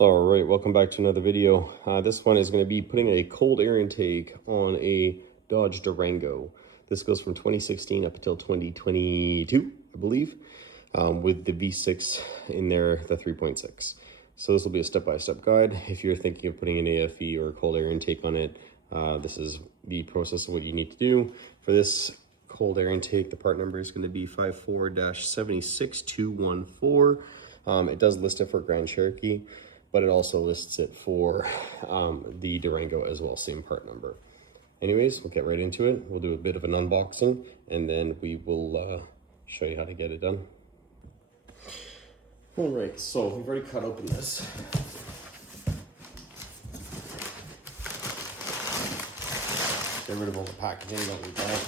All right, welcome back to another video. This one is going to be putting a cold air intake on a Dodge Durango. This goes from 2016 up until 2022, I believe, with the V6 in there, the 3.6. So this will be a step-by-step guide. If you're thinking of putting an AFE or a cold air intake on it, this is the process of what you need to do. For this cold air intake, the part number is going to be 54-76214. It does list it for Grand Cherokee, but it also lists it for the Durango as well, same part number. Anyways, we'll get right into it. We'll do a bit of an unboxing, and then we will show you how to get it done. All right, so we've already cut open this. Get rid of all the packaging that we got.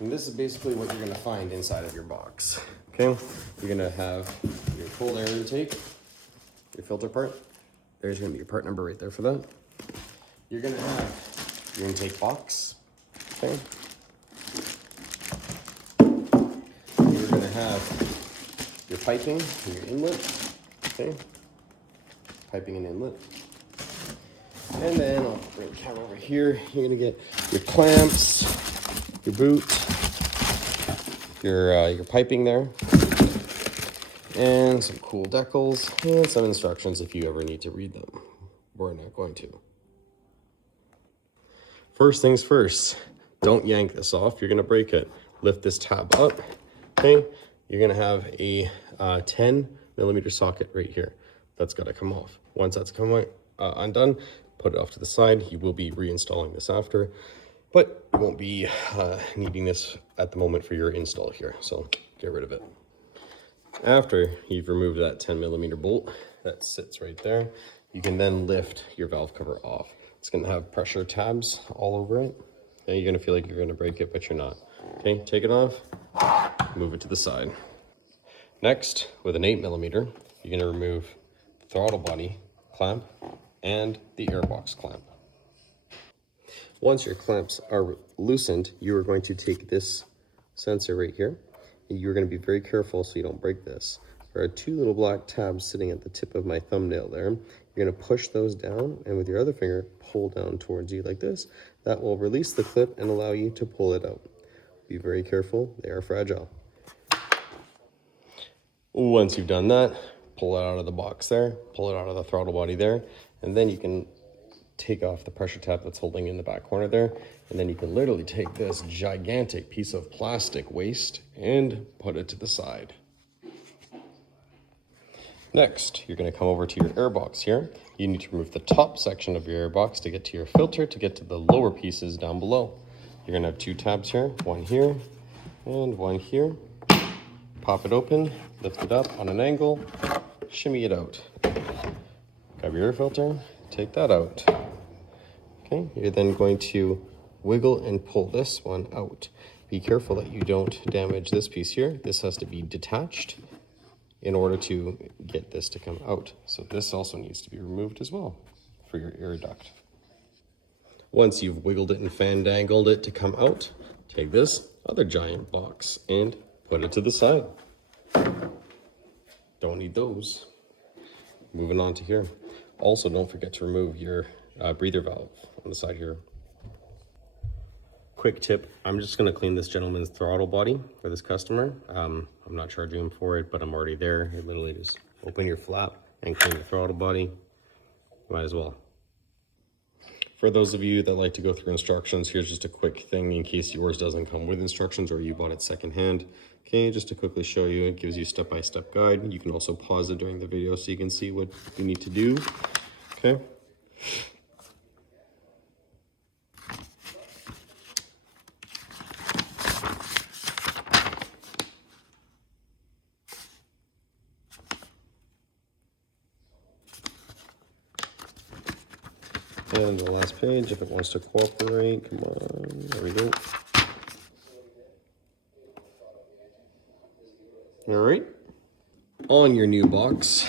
And this is basically what you're gonna find inside of your box. Okay, you're gonna have your cold air intake, your filter part. There's gonna be your part number right there for that. You're gonna have your intake box. Okay. You're gonna have your piping and your inlet. Okay. Piping and inlet. And then I'll bring the camera over here. You're gonna get your clamps, your boot, your piping there, and some cool decals, and some instructions if you ever need to read them. We're not going to. First things first, don't yank this off. You're gonna break it. Lift this tab up, okay? You're gonna have a 10mm socket right here. That's gotta come off. Once that's undone, put it off to the side. You will be reinstalling this after, but you won't be needing this at the moment for your install here, so get rid of it. After you've removed that 10mm bolt that sits right there, you can then lift your valve cover off. It's gonna have pressure tabs all over it, and you're gonna feel like you're gonna break it, but you're not. Okay, take it off, move it to the side. Next, with an 8mm, you're gonna remove the throttle body clamp and the airbox clamp. Once your clamps are loosened, you are going to take this sensor right here. You're going to be very careful so you don't break this. There are two little black tabs sitting at the tip of my thumbnail there. You're going to push those down, and with your other finger, pull down towards you like this. That will release the clip and allow you to pull it out. Be very careful, they are fragile. Once you've done that, pull it out of the box there, pull it out of the throttle body there, and then you can take off the pressure tab that's holding in the back corner there, and then you can literally take this gigantic piece of plastic waste and put it to the side. Next, you're going to come over to your airbox here. You need to remove the top section of your airbox to get to your filter, to get to the lower pieces down below. You're going to have two tabs here, one here and one here. Pop it open, lift it up on an angle, shimmy it out. Grab your air filter, take that out. Okay, you're then going to wiggle and pull this one out. Be careful that you don't damage this piece here. This has to be detached in order to get this to come out. So this also needs to be removed as well for your air duct. Once you've wiggled it and fandangled it to come out, take this other giant box and put it to the side. Don't need those. Moving on to here. Also, don't forget to remove your breather valve on the side here. Quick tip, I'm just gonna clean this gentleman's throttle body for this customer. I'm not charging him for it, but I'm already there. You literally just open your flap and clean the throttle body. Might as well. For those of you that like to go through instructions, here's just a quick thing in case yours doesn't come with instructions or you bought it secondhand. Okay, just to quickly show you, it gives you a step-by-step guide. You can also pause it during the video so you can see what you need to do. Okay. And the last page, if it wants to cooperate, come on, there we go. All right, on your new box,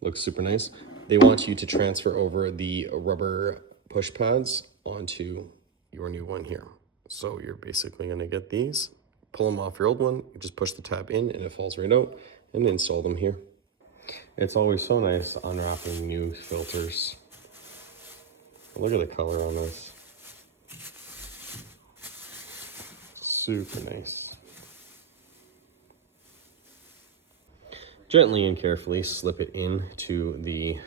looks super nice. They want you to transfer over the rubber push pads onto your new one here. So you're basically gonna get these, pull them off your old one, you just push the tab in and it falls right out, and install them here. It's always so nice unwrapping new filters. Look at the color on this. Super nice. Gently and carefully slip it into the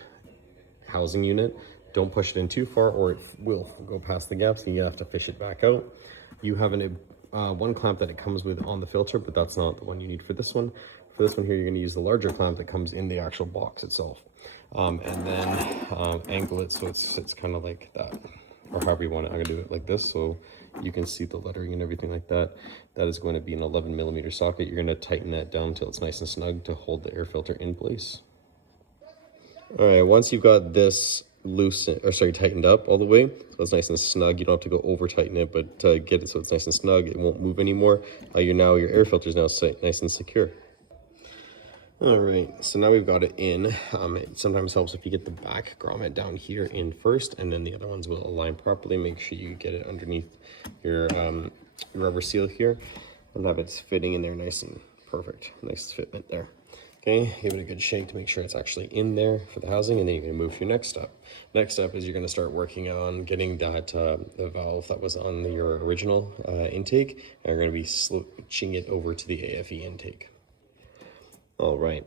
housing unit. Don't push it in too far or it will go past the gaps and you have to fish it back out. You have one clamp that it comes with on the filter, but that's not the one you need for this one. For this one here, you're going to use the larger clamp that comes in the actual box itself. And then angle it so it sits kind of like that, or however you want it. I'm going to do it like this so you can see the lettering and everything like that. That is going to be an 11mm socket. You're going to tighten that down until it's nice and snug to hold the air filter in place. All right, once you've got this tightened up all the way, so it's nice and snug. You don't have to go over tighten it, but get it so it's nice and snug. It won't move anymore. Your air filter is now nice and secure. All right, so now we've got it in. It sometimes helps if you get the back grommet down here in first, and then the other ones will align properly. Make sure you get it underneath your rubber seal here, and have it fitting in there nice and perfect. Nice fitment there. Okay, give it a good shake to make sure it's actually in there for the housing, and then you're going to move to your next step. Next step is you're going to start working on getting that the valve that was on your original intake, and you're going to be switching it over to the AFE intake. All right,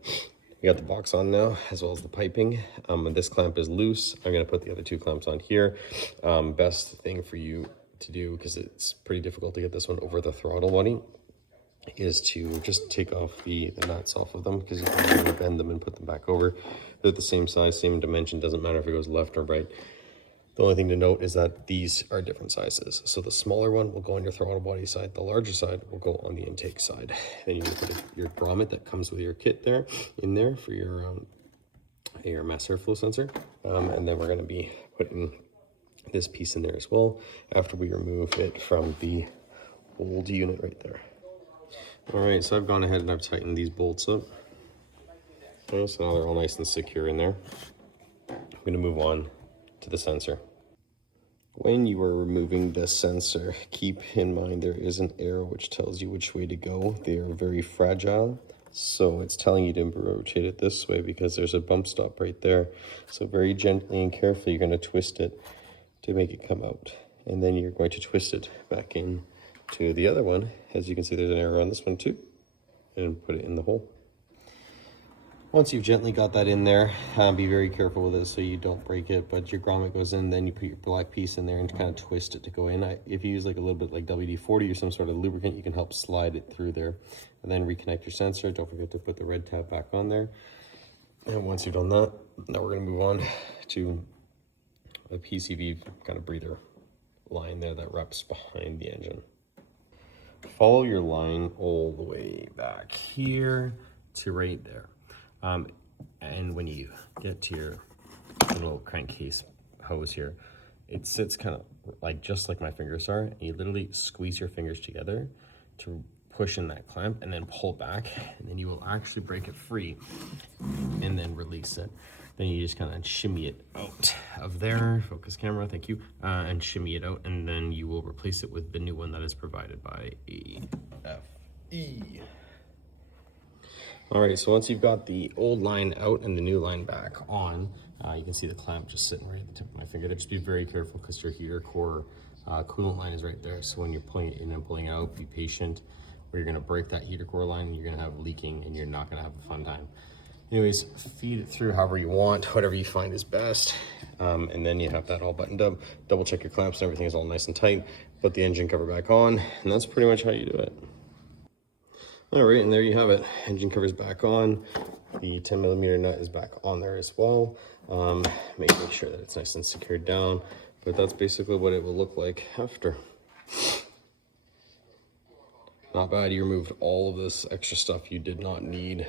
we got the box on now, as well as the piping. And this clamp is loose. I'm going to put the other two clamps on here. Best thing for you to do, because it's pretty difficult to get this one over the throttle body, is to just take off the nuts off of them, because you can really bend them and put them back over. They're the same size, same dimension, doesn't matter if it goes left or right. The only thing to note is that these are different sizes. So the smaller one will go on your throttle body side, the larger side will go on the intake side. Then you put your grommet that comes with your kit there in there for your mass airflow sensor. And then we're going to be putting this piece in there as well after we remove it from the old unit right there. All right, so I've gone ahead and I've tightened these bolts up. Okay, so now they're all nice and secure in there. I'm going to move on to the sensor. When you are removing the sensor, keep in mind there is an arrow which tells you which way to go. They are very fragile, so it's telling you to rotate it this way because there's a bump stop right there. So very gently and carefully, you're going to twist it to make it come out, and then you're going to twist it back in to the other one. As you can see, there's an arrow on this one too, and put it in the hole. Once you've gently got that in there, be very careful with it so you don't break it, but your grommet goes in, then you put your black piece in there and kind of twist it to go in. If you use like a little bit like WD-40 or some sort of lubricant, you can help slide it through there, and then reconnect your sensor. Don't forget to put the red tab back on there. And once you've done that, now we're going to move on to a PCV kind of breather line there that wraps behind the engine. Follow your line all the way back here to right there. And when you get to your little crankcase hose here, it sits kind of like just like my fingers are, and you literally squeeze your fingers together to push in that clamp and then pull back, and then you will actually break it free and then release it. Then you just kind of shimmy it out of there, focus camera, thank you, and shimmy it out, and then you will replace it with the new one that is provided by AFE. All right, so once you've got the old line out and the new line back on, you can see the clamp just sitting right at the tip of my finger. Just be very careful because your heater core coolant line is right there. So when you're pulling it in and pulling it out, be patient, or you're gonna break that heater core line and you're gonna have leaking and you're not gonna have a fun time. Anyways, feed it through however you want, whatever you find is best. And then you have that all buttoned up. Double check your clamps and everything is all nice and tight. Put the engine cover back on, and that's pretty much how you do it. All right, and there you have it. Engine cover's back on. The 10mm nut is back on there as well. Making sure that it's nice and secured down. But that's basically what it will look like after. Not bad. You removed all of this extra stuff you did not need.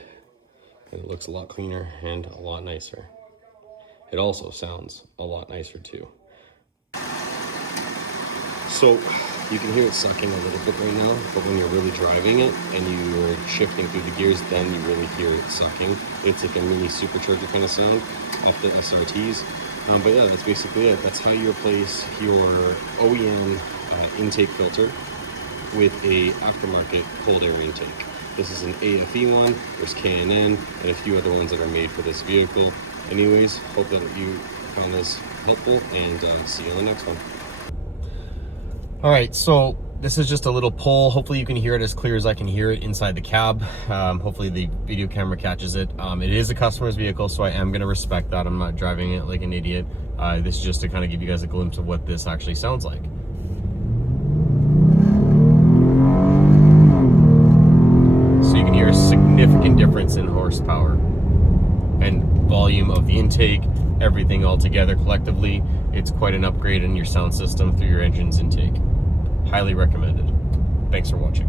And it looks a lot cleaner and a lot nicer. It also sounds a lot nicer too. So you can hear it sucking a little bit right now, but when you're really driving it and you're shifting through the gears, then you really hear it sucking. It's like a mini supercharger kind of sound off the SRTs. But yeah, that's basically it. That's how you replace your OEM intake filter with a aftermarket cold air intake. This is an AFE one, there's K&N, and a few other ones that are made for this vehicle. Anyways, hope that you found this helpful, and see you on the next one. All right, so this is just a little pull. Hopefully you can hear it as clear as I can hear it inside the cab. Hopefully the video camera catches it. It is a customer's vehicle, so I am gonna respect that. I'm not driving it like an idiot. This is just to kind of give you guys a glimpse of what this actually sounds like. So you can hear a significant difference in horsepower and volume of the intake, everything all together collectively. It's quite an upgrade in your sound system through your engine's intake. Highly recommended. Thanks for watching.